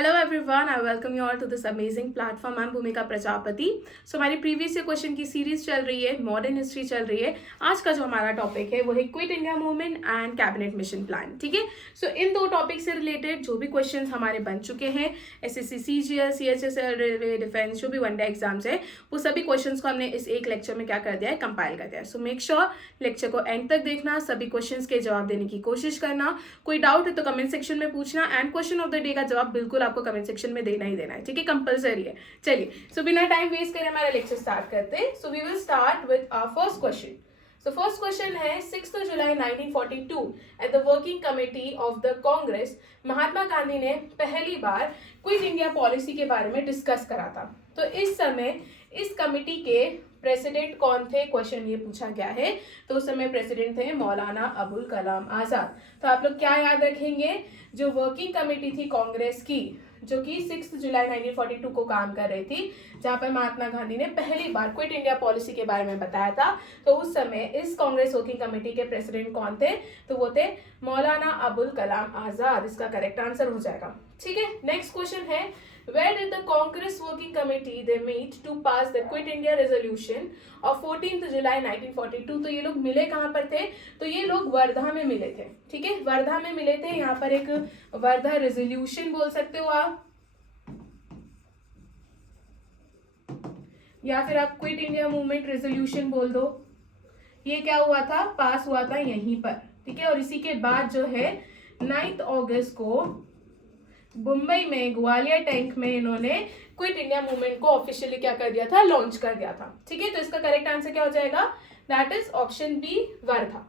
Hello everyone, I welcome you all to this amazing platform. I'm भूमिका Prajapati. So हमारी previous year question की series चल रही है, मॉडर्न हिस्ट्री चल रही है. आज का जो हमारा टॉपिक है वो है quit India movement and cabinet mission plan. ठीक है. सो इन दो टॉपिक से रिलेटेड जो भी क्वेश्चन हमारे बन चुके हैं, SSC CGL, CHSL, railway, defence, जो भी वनडे एग्जाम्स है, वो सभी क्वेश्चन को हमने इस एक लेक्चर में क्या कर दिया है, कंपाइल कर दिया है. सो मेक श्योर लेक्चर को एंड तक देखना, सभी क्वेश्चन के जवाब देने की कोशिश करना. कोई डाउट है तो कमेंट सेक्शन में पूछना and question of the day का जवाब बिल्कुल आपको कमेंट सेक्शन में देना ही देना है. ठीक है, कंपलसरी है. चलिए, सो बिना टाइम वेस्ट करे हमारा लेक्चर स्टार्ट करते हैं. So we will start with our first question. So first question है 6 जुलाई 1942 at the working committee of the Congress Mahatma Gandhi ने पहली बार क्विट इंडिया पॉलिसी के बारे में डिस्कस करा था. तो इस समय इस कमेटी के प्रेसिडेंट कौन थे, क्वेश्चन ये पूछा गया है. तो उस समय प्रेसिडेंट थे मौलाना अबुल कलाम आजाद. तो आप लोग क्या याद रखेंगे, जो वर्किंग कमेटी थी कांग्रेस की, जो कि 6 जुलाई 1942 को काम कर रही थी, जहां पर महात्मा गांधी ने पहली बार क्विट इंडिया पॉलिसी के बारे में बताया था. तो उस समय इस कांग्रेस वर्किंग कमेटी के प्रेसिडेंट कौन थे, तो वो थे मौलाना अबुल कलाम आजाद. इसका करेक्ट आंसर हो जाएगा. ठीक है, नेक्स्ट क्वेश्चन है Where did the Congress Working Committee they meet to pass the Quit India Resolution of 14th July 1942? तो ये लोग मिले कहाँ पर थे, तो ये लोग वर्धा में मिले थे. ठीक है, वर्धा में मिले थे. यहाँ पर एक वर्धा रेजोल्यूशन बोल सकते हो आप, या फिर आप क्विट इंडिया मूवमेंट रेजोल्यूशन बोल दो. ये क्या हुआ था, पास हुआ था यहीं पर. ठीक है, और इसी के बाद जो है 9 अगस्त को मुंबई में ग्वालियर टैंक में इन्होंने क्विट इंडिया मूवमेंट को ऑफिशियली क्या कर दिया था, लॉन्च कर दिया था. ठीक है, तो इसका करेक्ट आंसर क्या हो जाएगा, that is option B, Wardha.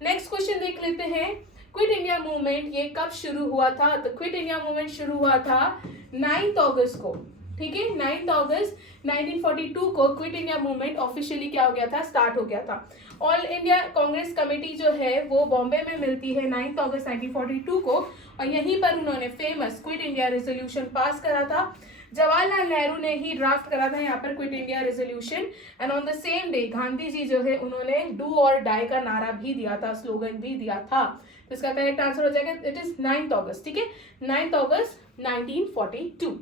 Next question देख लेते हैं. क्विट इंडिया मूवमेंट ये कब शुरू हुआ था, तो क्विट इंडिया मूवमेंट शुरू हुआ था 9 अगस्त को. ठीक है, 9 अगस्त 1942 को क्विट इंडिया मूवमेंट ऑफिशियली क्या हो गया था, स्टार्ट हो गया था. ऑल इंडिया कांग्रेस कमेटी जो है वो बॉम्बे में मिलती है 9 अगस्त 1942 को, और यहीं पर उन्होंने famous quit India resolution pass करा था. जवाहरलाल नेहरू ने ही ड्राफ्ट करा था यहाँ पर quit India resolution. And on the same day Gandhi ji जो है उन्होंने डू और डाई का नारा भी दिया था, स्लोगन भी दिया था. तो इसका करेक्ट आंसर हो जाएगा, इट इज 9 अगस्त. ठीक है, 9 अगस्त 1942.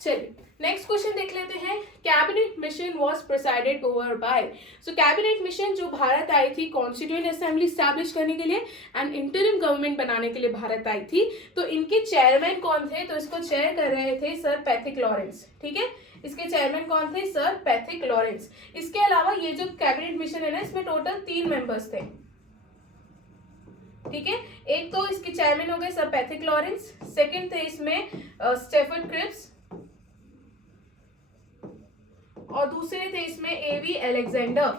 चलिए नेक्स्ट क्वेश्चन देख लेते हैं. Cabinet mission was presided over by. So cabinet mission जो भारत आई थी कॉन्स्टिट्यूएंट असेंबली स्टैब्लिश करने के लिए एंड इंटरिम गवर्नमेंट बनाने के लिए भारत आई थी. तो इनके चेयरमैन कौन थे, तो इसको चेयर कर रहे थे सर पैथिक लॉरेंस. ठीक है, इसके चेयरमैन कौन थे, सर पैथिक लॉरेंस. इसके अलावा ये जो कैबिनेट मिशन है ना, इसमें टोटल 3 मेंबर्स थे. ठीक है, एक तो इसके चेयरमैन हो गए सर पैथिक लॉरेंस, सेकेंड थे इसमें स्टेफर्ड क्रिप्स, और दूसरे थे इसमें एवी अलेक्जेंडर.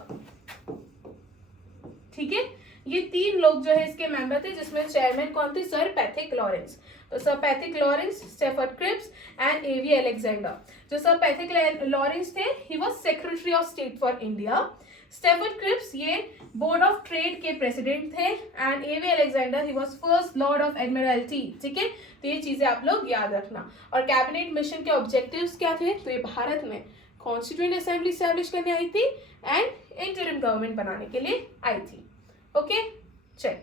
ठीक है, ये 3 लोग जो है इसके मेंबर थे, जिसमें चेयरमैन कौन थे, सर पैथिक लॉरेंस. तो sir Pethick Lawrence, Stafford Cripps and AV Alexander. जो सर पैथिक लॉरेंस थे, he was secretary of state for India. Stafford Cripps ये बोर्ड ऑफ ट्रेड के प्रेसिडेंट थे and AV Alexander he was first lord of admiralty. ठीक है, तो ये चीजें आप लोग याद रखना. और कैबिनेट मिशन के ऑब्जेक्टिव्स क्या थे, तो ये भारत में कॉन्स्टिट्यूएंट असेंबली स्टैब्लिश करने आई थी एंड इंटरिम गवर्नमेंट बनाने के लिए आई थी. ओके, चल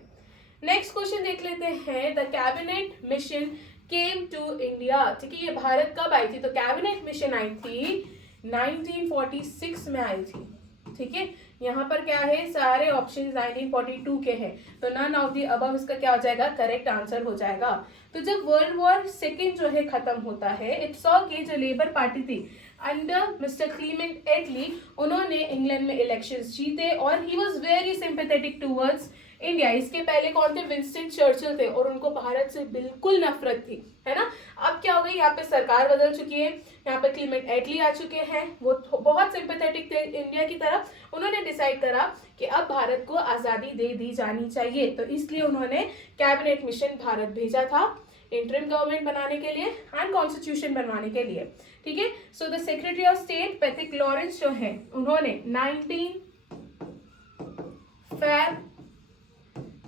नेक्स्ट क्वेश्चन देख लेते हैं. The cabinet mission came to India. ठीक है, ये भारत कब आई थी, तो कैबिनेट मिशन आई थी 1946 में आई थी. ठीक है, यहाँ पर क्या है, सारे ऑप्शंस 1942 के हैं, तो नन ऑफ द अबव इसका क्या हो जाएगा, करेक्ट आंसर हो जाएगा. तो जब वर्ल्ड वॉर सेकेंड जो है खत्म होता है, इट सॉ के जो लेबर पार्टी थी अंडर मिस्टर क्लीमेंट एटली, उन्होंने इंग्लैंड में इलेक्शंस जीते और he was very sympathetic towards India. इसके पहले कौन थे, विंस्टन चर्चिल थे, और उनको भारत से बिल्कुल नफरत थी, है ना. अब क्या हो गई, यहाँ पे सरकार बदल चुकी है, यहाँ पे क्लीमेंट एटली आ चुके हैं, वो बहुत सिंपैथेटिक थे इंडिया की तरफ. उन्होंने डिसाइड करा कि अब भारत को आज़ादी दे दी जानी चाहिए, तो इसलिए उन्होंने कैबिनेट मिशन भारत भेजा था इंटरिम गवर्नमेंट बनाने के लिए एंड कॉन्स्टिट्यूशन बनवाने के लिए. ठीक है, so the secretary of state Pethick Lawrence जो है, उन्होंने 19 Feb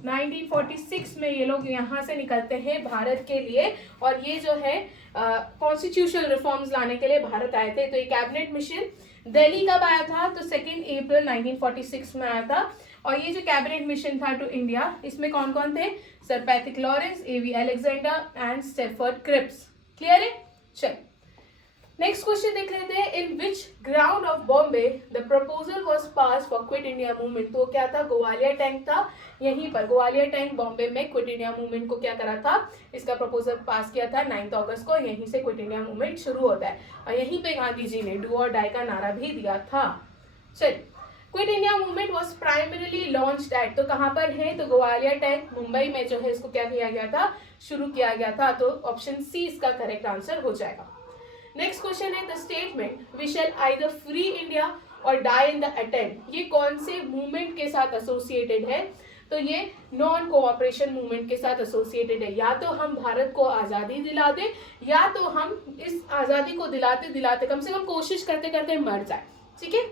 1946 में ये लोग यहाँ से निकलते हैं भारत के लिए, और ये जो है कॉन्स्टिट्यूशनल रिफॉर्म्स लाने के लिए भारत आए थे. तो ये कैबिनेट मिशन दिल्ली कब आया था, तो 2 अप्रैल 1946 में आया था. और ये जो कैबिनेट मिशन था टू इंडिया, इसमें कौन कौन थे, sir Pethick Lawrence, A V Alexander and Stafford Cripps. Clear है? चल नेक्स्ट क्वेश्चन देख लेते हैं। In which ground of Bombay the proposal was pass for quit India movement. तो क्या था? ग्वालियर टैंक था। यहीं पर ग्वालियर टैंक बॉम्बे में क्विट इंडिया मूवमेंट को क्या करा था? इसका प्रपोजल पास किया था 9 अगस्त को। यहीं से क्विट इंडिया मूवमेंट शुरू होता है और यहीं पे गांधी जी ने डू और डाई का नारा भी दिया था। चल quit India movement was primarily launched at, तो कहाँ पर है? तो ग्वालियर टैंक मुंबई में जो है इसको क्या किया गया था? शुरू किया गया था। तो ऑप्शन सी इसका करेक्ट आंसर हो जाएगा। नेक्स्ट क्वेश्चन है the statement we shall either free India or die in the attempt, ये कौन से मूवमेंट के साथ एसोसिएटेड है? तो ये नॉन कोऑपरेशन मूवमेंट के साथ एसोसिएटेड है। या तो हम भारत को आजादी दिला दें या तो हम इस आजादी को दिलाते दिलाते कम से कम कोशिश करते करते मर जाए। ठीक है,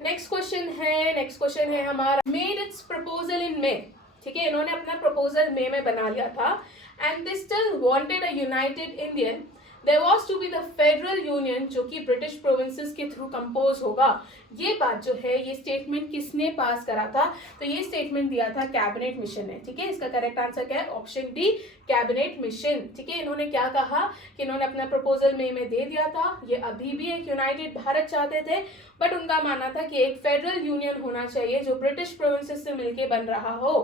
नेक्स्ट क्वेश्चन है हमारा मेड इट्स प्रपोजल इन मे। ठीक है, इन्होंने अपना प्रपोजल मई में बना लिया था and they still wanted a united Indian. There was to be the federal union जो कि ब्रिटिश प्रोविंसेस के थ्रू कंपोज होगा। ये बात जो है ये स्टेटमेंट किसने पास करा था? तो ये स्टेटमेंट दिया था कैबिनेट मिशन ने। ठीक है, इसका करेक्ट आंसर क्या है? Option D cabinet mission. ठीक है, इन्होंने क्या कहा कि इन्होंने अपना प्रपोजल मई में दे दिया था। ये अभी भी एक यूनाइटेड भारत चाहते थे बट उनका मानना था कि एक फेडरल यूनियन होना चाहिए जो ब्रिटिश प्रोविंसेस से मिलकर बन रहा हो।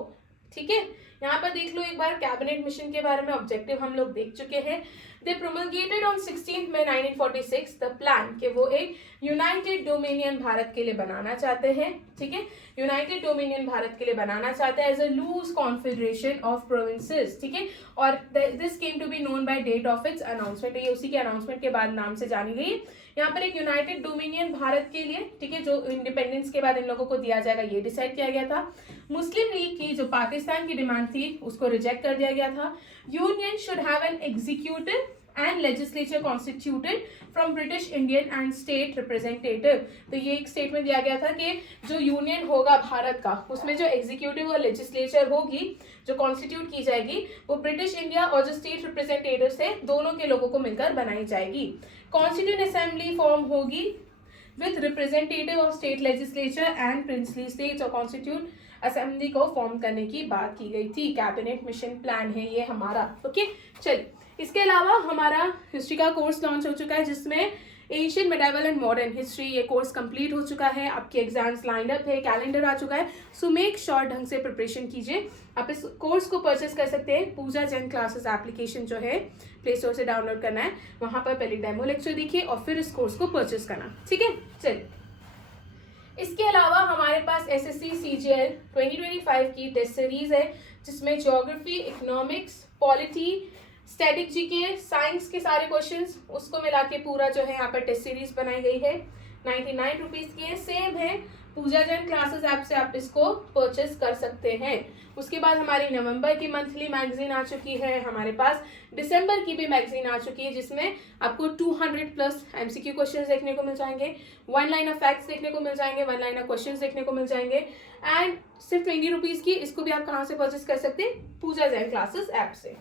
ठीक है, यहाँ पर देख लो एक बार कैबिनेट मिशन के बारे में ऑब्जेक्टिव हम लोग देख चुके हैं। दे promulgated on 16 May 1946 the plan कि वो एक यूनाइटेड डोमिनियन भारत के लिए बनाना चाहते हैं। ठीक है, यूनाइटेड डोमिनियन भारत के लिए बनाना चाहते हैं as a loose confederation of provinces. ठीक है, और this came to be known by date of its announcement, ये उसी के अनाउंसमेंट के बाद नाम से जानी गई। यहाँ पर एक यूनाइटेड डोमिनियन भारत के लिए, ठीक है, जो इंडिपेंडेंस के बाद इन लोगों को दिया जाएगा ये डिसाइड किया गया था। मुस्लिम लीग की जो पाकिस्तान की डिमांड थी उसको रिजेक्ट कर दिया गया था। Union should have an executive and legislature constituted from British Indian and state representative. तो ये एक स्टेटमेंट दिया गया था कि जो यूनियन होगा भारत का उसमें जो एग्जीक्यूटिव और लेजिस्लेचर होगी जो कॉन्स्टिट्यूट की जाएगी वो ब्रिटिश इंडिया और जो स्टेट रिप्रेजेंटेटिव है दोनों के लोगों को मिलकर बनाई जाएगी। कॉन्स्टिट्यूंट असेंबली फॉर्म होगी with representative of state legislature and princely states, और कॉन्स्टिट्यूट असेंबली को फॉर्म करने की बात की गई थी। कैबिनेट मिशन प्लान है ये हमारा। ओके, चलिए इसके अलावा हमारा हिस्ट्री का कोर्स लॉन्च हो चुका है जिसमें Asian medieval and modern history, ये कोर्स कंप्लीट हो चुका है। आपके एग्जाम्स लाइंड अप है, कैलेंडर आ चुका है। सो मेक श्योर ढंग से प्रिपरेशन कीजिए। आप इस कोर्स को परचेस कर सकते हैं। पूजा जैन क्लासेस एप्लीकेशन जो है प्ले स्टोर से डाउनलोड करना है, वहां पर पहले डेमो लेक्चर देखिए और फिर इस कोर्स को परचेस करना। ठीक है, चलिए इसके अलावा हमारे पास एसएससी सीजीएल 2025 की टेस्ट सीरीज है जिसमें geography, economics, polity, static GK, science के सारे क्वेश्चंस उसको मिला के पूरा जो है यहाँ पर टेस्ट सीरीज बनाई गई है। 99 रुपीज की है, सेम है पूजा जैन क्लासेस ऐप से आप इसको परचेस कर सकते हैं। उसके बाद हमारी नवंबर की मंथली मैगजीन आ चुकी है, हमारे पास दिसंबर की भी मैगजीन आ चुकी है जिसमें आपको 200 प्लस एमसीक्यू क्वेश्चंस देखने को मिल जाएंगे, 1 लाइनर फैक्ट्स देखने को मिल जाएंगे, 1 लाइनर क्वेश्चंस देखने को मिल जाएंगे एंड सिर्फ 20 रुपीज की। इसको भी आप कहाँ से परचेस कर सकते हैं? पूजा जैन क्लासेस ऐप से।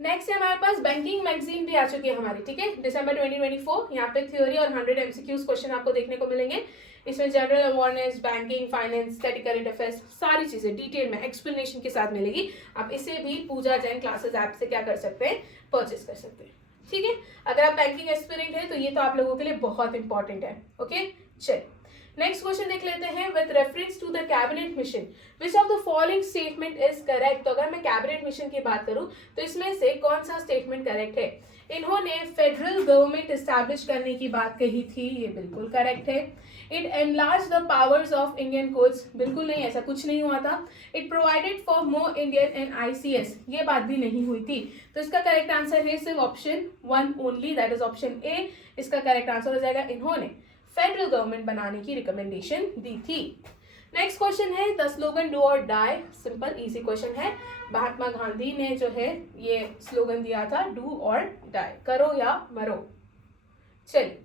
नेक्स्ट है हमारे पास बैंकिंग मैगजीन भी आ चुकी है हमारी। ठीक है, दिसंबर 2024। यहाँ पे थ्योरी और 100 एमसीक्यूज क्वेश्चन आपको देखने को मिलेंगे। इसमें general awareness, banking, finance, static current affairs सारी चीजें डिटेल में एक्सप्लेनेशन के साथ मिलेगी। आप इसे भी पूजा जैन क्लासेस ऐप से क्या कर सकते हैं? परचेस कर सकते हैं। ठीक है, अगर आप बैंकिंग एस्पिरेंट है तो ये तो आप लोगों के लिए बहुत इंपॉर्टेंट है। ओके, चलिए नेक्स्ट क्वेश्चन देख लेते हैं। With reference to the cabinet mission which of the following statement is correct. तो अगर मैं कैबिनेट मिशन की बात करूं तो इसमें से कौन सा स्टेटमेंट करेक्ट है? इन्होंने फेडरल गवर्नमेंट एस्टैब्लिश करने की बात कही थी, ये बिल्कुल करेक्ट है। It enlarge the powers of Indian courts, बिल्कुल नहीं, ऐसा कुछ नहीं हुआ था। It provided for more Indian and ICS, ये बात भी नहीं हुई थी। तो इसका करेक्ट आंसर है सिर्फ option 1 only, that is option A. इसका करेक्ट आंसर हो जाएगा इन्होंने फेडरल गवर्नमेंट बनाने की रिकमेंडेशन दी थी। नेक्स्ट क्वेश्चन है द स्लोगन डू और डाई। सिंपल इजी क्वेश्चन है। महात्मा गांधी ने जो है ये स्लोगन दिया था डू और डाई, करो या मरो। चलिए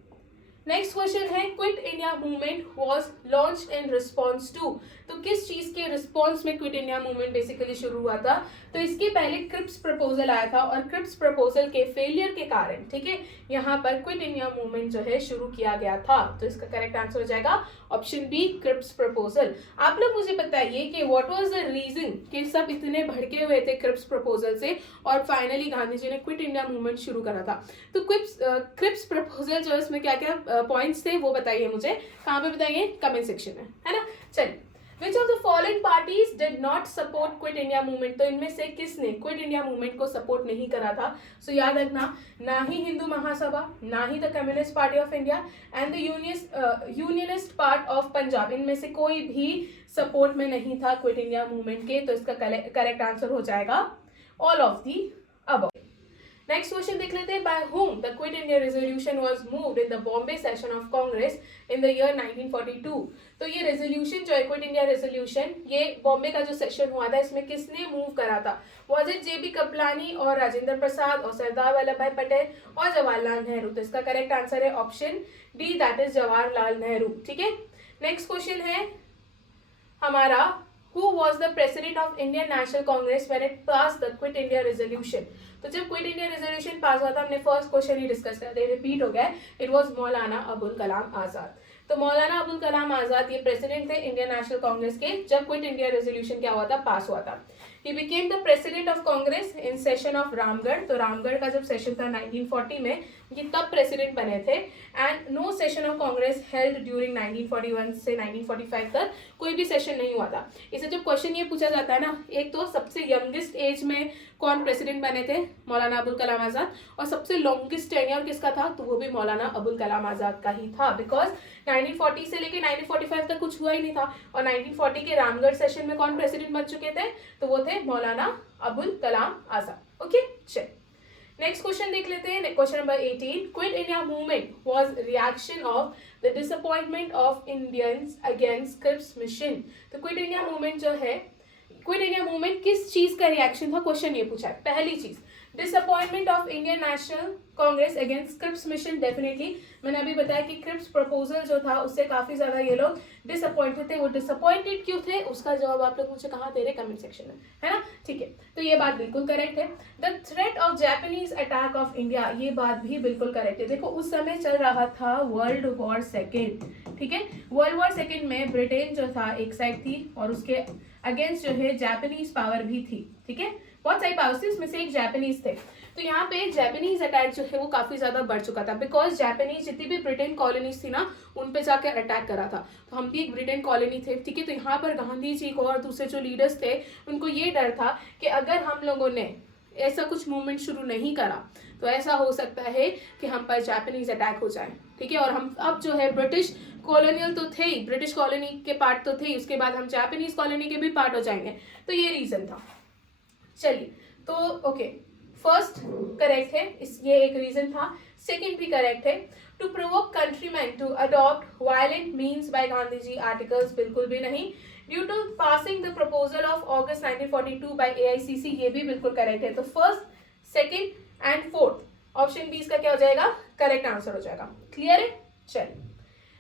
नेक्स्ट क्वेश्चन है quit India movement was launched in response to, तो किस चीज के रिस्पांस में क्विट इंडिया मूवमेंट बेसिकली शुरू हुआ था? तो इसके पहले क्रिप्स प्रपोजल आया था और क्रिप्स प्रपोजल के फेलियर के कारण, ठीक है, यहाँ पर क्विट इंडिया मूवमेंट जो है शुरू किया गया था। तो इसका करेक्ट आंसर हो जाएगा ऑप्शन बी, क्रिप्स प्रपोजल। आप लोग मुझे बताइए कि व्हाट वाज द रीजन कि सब इतने भड़के हुए थे क्रिप्स प्रपोजल से और फाइनली गांधी जी ने क्विट इंडिया मूवमेंट शुरू करा था। तो क्रिप्स प्रपोजल जो इसमें क्या क्या पॉइंट्स थे वो बताइए मुझे, कहाँ पे बताइए? कमेंट सेक्शन में, है ना। चलिए, Which of the following parties did not support Quit India Movement? तो इनमें से किसने क्विट इंडिया मूवमेंट को सपोर्ट नहीं करा था? सो याद रखना, ना ही हिंदू महासभा, ना ही the communist party of India and the unionist part of Punjab, इनमें से कोई भी सपोर्ट में नहीं था क्विट इंडिया मूवमेंट के। तो इसका करेक्ट आंसर हो जाएगा all of the above. Next question देख लेते हैं, bye whom the Quit India resolution was moved in the Bombay session of Congress in the year 1942? तो ये रेजोल्यूशन जो है क्विट इंडिया रेजोल्यूशन, ये बॉम्बे का जो सेशन हुआ था इसमें किसने मूव करा था? वाज इट जेबी कृपलानी और राजेंद्र प्रसाद और सरदार वल्लभ भाई पटेल और जवाहरलाल नेहरू? तो इसका करेक्ट आंसर है option D, that is Jawaharlal Nehru, ठीक है। नेक्स्ट क्वेश्चन है हमारा, Who was the president of Indian National Congress when it passed the Quit India Resolution? तो जब क्विट इंडिया रेजोल्यूशन पास हुआ था, हमने फर्स्ट क्वेश्चन ही डिस्कस कर दिया, रिपीट हो गया, इट वाज मौलाना अबुल कलाम आजाद। तो मौलाना अबुल कलाम आजाद ये प्रेसिडेंट थे इंडियन नेशनल कांग्रेस के जब क्विट इंडिया रेजोल्यूशन क्या हुआ था, पास हुआ था। He became the president of Congress in session of Ramgarh. तो रामगढ़ का जब सेशन था 1940 में, ये तब प्रेसिडेंट बने थे। And no session of Congress held during 1941 से 1945 तक कोई भी सेशन नहीं हुआ था। इसे जब क्वेश्चन ये पूछा जाता है ना, एक तो सबसे यंगेस्ट एज में कौन प्रेसिडेंट बने थे? मौलाना अबुल कलाम आजाद। और सबसे लॉन्गेस्ट टेन्योर किसका था? तो वो भी मौलाना अबुल कलाम आजाद का ही था, बिकॉज 1940 से लेके 1945 तक कुछ हुआ ही नहीं था। और 1940 के रामगढ़ सेशन में कौन प्रेसिडेंट बन चुके थे? तो वो थे मौलाना अबुल कलाम आजाद। ओके, चल नेक्स्ट क्वेश्चन देख लेते हैं। Question number 18, quit India movement was reaction of the disappointment of Indians against Cripps mission. तो क्विट इंडिया मूवमेंट जो है, क्विट इंडिया मूवमेंट किस चीज का रिएक्शन था? क्वेश्चन ये पूछा है। पहली चीज, disappointment of Indian National Congress against Cripps mission. Definitely मैंने अभी बताया कि क्रिप्स प्रपोजल जो था उससे काफी ज्यादा ये लोग डिसअपॉइंटेड थे। वो डिसअपॉइंटेड क्यों थे उसका जवाब आप लोग मुझे कहाँ दे रहे? कमेंट सेक्शन में, है ना। ठीक है, तो ये बात बिल्कुल करेक्ट है। The threat of Japanese attack of India, ये बात भी बिल्कुल करेक्ट है। देखो उस समय चल रहा था वर्ल्ड वॉर सेकेंड, ठीक है। वर्ल्ड वॉर सेकेंड में ब्रिटेन जो था एक साइड थी और उसके अगेंस्ट जो है जापानीज पावर भी थी, ठीक है। बहुत सारी पावर्स थी, उसमें से एक जापानीज थे। तो यहाँ पे जापानीज अटैक जो है वो काफी ज्यादा बढ़ चुका था, बिकॉज जापानीज जितनी भी ब्रिटेन कॉलोनीज थी ना उन पे जाकर अटैक करा था। तो हम भी एक ब्रिटेन कॉलोनी थे, ठीक है। तो यहाँ पर गांधी जी को और दूसरे जो लीडर्स थे उनको ये डर था कि अगर हम लोगों ने ऐसा कुछ मूवमेंट शुरू नहीं करा तो ऐसा हो सकता है कि हम पर जापानीज अटैक हो जाए, ठीक है। और हम अब जो है ब्रिटिश कॉलोनियल तो थे ही, ब्रिटिश कॉलोनी के पार्ट तो थे ही, उसके बाद हम जापानीज कॉलोनी के भी पार्ट हो जाएंगे। तो ये रीजन था। चलिए, तो ओके, फर्स्ट करेक्ट है, ये एक रीजन था। सेकंड भी करेक्ट है। To provoke countryman to adopt violent means by Gandhi ji articles, बिल्कुल भी नहीं। Due to passing the proposal of August 1942 by AICC, ये भी बिल्कुल करेक्ट है। तो first, second and fourth option B इसका क्या हो जाएगा? करेक्ट आंसर हो जाएगा। क्लियर है? चलिए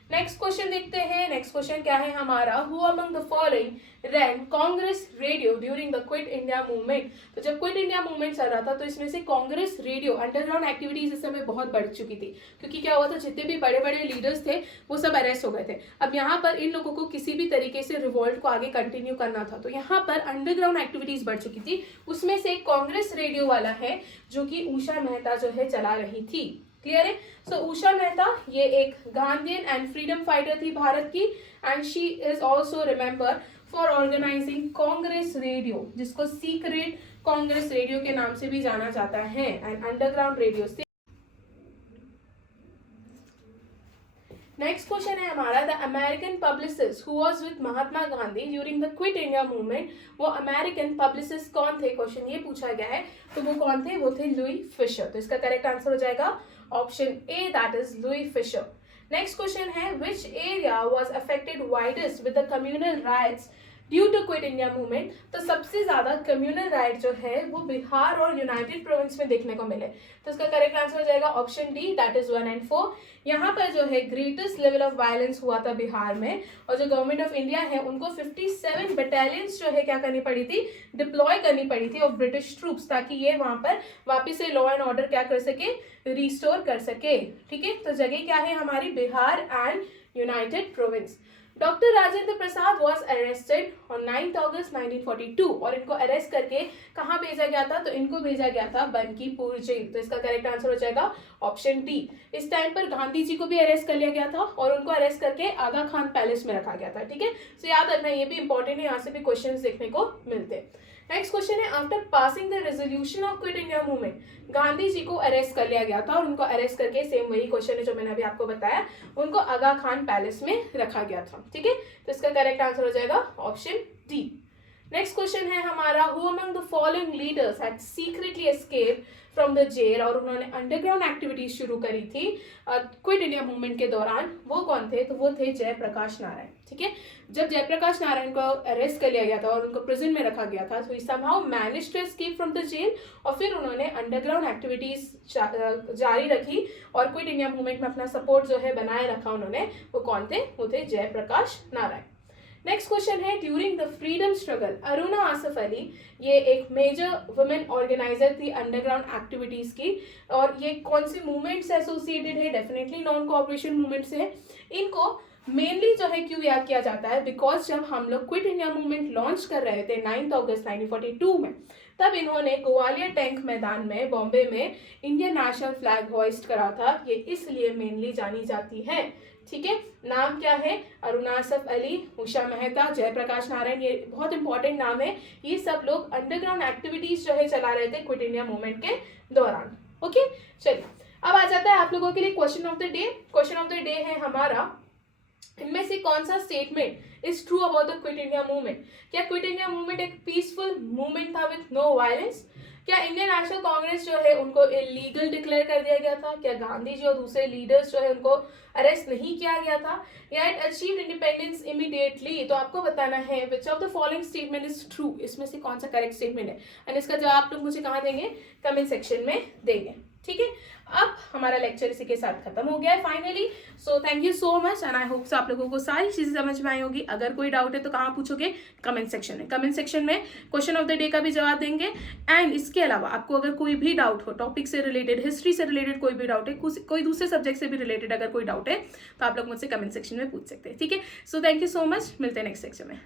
नेक्स्ट क्वेश्चन देखते हैं। नेक्स्ट क्वेश्चन क्या है हमारा? Who among the following ran Congress radio during the quit India movement. तो जब क्विट इंडिया मूवमेंट चल रहा था तो इसमें से कांग्रेस रेडियो अंडरग्राउंड एक्टिविटीज इस समय बहुत बढ़ चुकी थी, क्योंकि क्या हुआ था, जितने भी बड़े बड़े लीडर्स थे वो सब अरेस्ट हो गए थे। अब यहाँ पर इन लोगों को किसी भी तरीके से रिवॉल्ट को आगे कंटिन्यू करना था, तो यहाँ पर अंडरग्राउंड एक्टिविटीज बढ़ चुकी थी। उसमें से कांग्रेस रेडियो वाला है जो कि उषा मेहता जो है चला रही थी। क्लियर है? सो उषा मेहता ये एक गांधीयन एंड फ्रीडम फाइटर थी भारत की, and she is also remember for organising Congress radio, जिसको सीक्रेट कांग्रेस रेडियो के नाम से भी जाना जाता है, एंड अंडरग्राउंड रेडियो से। नेक्स्ट क्वेश्चन है हमारा, the American publicist who was with Mahatma Gandhi during the quit India movement, वो अमेरिकन पब्लिसिस्ट कौन थे? क्वेश्चन ये पूछा गया है। तो वो कौन थे? वो थे लुई फिशर। तो इसका करेक्ट आंसर हो जाएगा option A, that is Louis Fischer. Next question है, which area was affected widest with the communal riots due to quit India movement, तो सबसे ज्यादा कम्युनल राइट जो है वो बिहार और यूनाइटेड प्रोविंस में देखने को मिले। तो इसका करेक्ट आंसर हो जाएगा option D, that is 1 and 4। यहाँ पर जो है ग्रेटेस्ट लेवल ऑफ वायलेंस हुआ था बिहार में, और जो गवर्नमेंट ऑफ इंडिया है उनको 57 बटालियंस जो है क्या करनी पड़ी थी, डिप्लॉय करनी पड़ी थी ऑफ ब्रिटिश ट्रूप्स, ताकि ये वहां पर वापिस से लॉ एंड ऑर्डर क्या कर सके, रिस्टोर कर सके। ठीक है, तो जगह क्या है हमारी, Bihar and United province. Doctor Rajendra Prasad was arrested on 9 अगस्त 1942, और इनको अरेस्ट करके कहाँ भेजा गया था, तो इनको भेजा गया था बनकीपुर जेल। तो इसका करेक्ट आंसर हो जाएगा ऑप्शन डी। इस टाइम पर गांधी जी को भी अरेस्ट कर लिया गया था और उनको अरेस्ट करके आगा खान पैलेस में रखा गया था। ठीक है, तो याद रखना, ये भी इंपॉर्टेंट है, यहाँ से भी क्वेश्चन देखने को मिलते हैं। नेक्स्ट क्वेश्चन है, after passing the resolution of quit India movement, Gandhi ji को अरेस्ट कर लिया गया था और उनको अरेस्ट करके, सेम वही क्वेश्चन है जो मैंने अभी आपको बताया, उनको आगा खान पैलेस में रखा गया था। ठीक है, तो इसका करेक्ट आंसर हो जाएगा ऑप्शन डी। नेक्स्ट क्वेश्चन है हमारा, who among the following leaders had secretly escaped from the jail, और उन्होंने अंडरग्राउंड एक्टिविटीज शुरू करी थी क्विट इंडिया मूवमेंट के दौरान, वो कौन थे, तो वो थे जयप्रकाश नारायण। ठीक है, जब जयप्रकाश नारायण को अरेस्ट कर लिया गया था और उनको प्रिजन में रखा गया था, तो ही somehow managed to escape from the jail, और फिर उन्होंने अंडरग्राउंड एक्टिविटीज जारी रखी और क्विट इंडिया मूवमेंट में अपना सपोर्ट जो है बनाए रखा उन्होंने। वो कौन थे, वो थे जयप्रकाश नारायण। नेक्स्ट क्वेश्चन है, during the freedom struggle Aruna Asaf Ali, ये एक मेजर वुमेन ऑर्गेनाइजर थी अंडरग्राउंड एक्टिविटीज की, और ये कौन सी मूवमेंट से एसोसिएटेड है, डेफिनेटली नॉन कोऑपरेशन मूवमेंट से। इनको मेनली जो है क्यों याद किया जाता है, बिकॉज जब हम लोग क्विट इंडिया मूवमेंट लॉन्च कर रहे थे 9 अगस्त 1942 में, तब इन्होंने ग्वालियर टैंक मैदान में बॉम्बे में इंडियन नेशनल फ्लैग होइस्ट करा था। ये इसलिए मेनली जानी जाती है। ठीक है, नाम क्या है, अरुणा आसफ अली, उषा मेहता, जयप्रकाश नारायण, ये बहुत इंपॉर्टेंट नाम है। ये सब लोग अंडरग्राउंड एक्टिविटीज जो है चला रहे थे क्विट इंडिया मूवमेंट के दौरान। ओके, चलिए अब आ जाता है आप लोगों के लिए question of the day. Question of the day है हमारा, इनमें से कौन सा statement is true about the quit India movement? क्या क्विट इंडिया मूवमेंट एक पीसफुल मूवमेंट था विद नो वायलेंस? क्या इंडियन नेशनल कांग्रेस जो है उनको इलीगल डिक्लेयर कर दिया गया था? क्या गांधी जी और दूसरे लीडर्स जो है उनको अरेस्ट नहीं किया गया था? या इट अचीव्ड इंडिपेंडेंस इमीडिएटली? तो आपको बताना है विच of the following statement is true, इसमें से कौन सा करेक्ट स्टेटमेंट है, एंड इसका जवाब आप लोग मुझे कहाँ देंगे, कमेंट सेक्शन में देंगे। ठीक है, अब हमारा लेक्चर इसी के साथ खत्म हो गया है finally. So thank you so much and I hope so आप लोगों को सारी चीजें समझ में आई होगी। अगर कोई डाउट है तो कहाँ पूछोगे, कमेंट सेक्शन में। कमेंट सेक्शन में क्वेश्चन ऑफ द डे का भी जवाब देंगे, एंड इसके अलावा आपको अगर कोई भी डाउट हो, टॉपिक से रिलेटेड, हिस्ट्री से रिलेटेड कोई भी डाउट है, कोई दूसरे सब्जेक्ट से भी रिलेटेड अगर कोई डाउट है, तो आप लोग मुझसे कमेंट सेक्शन में पूछ सकते हैं। ठीक है, so thank you so much, मिलते हैं नेक्स्ट सेक्शन में।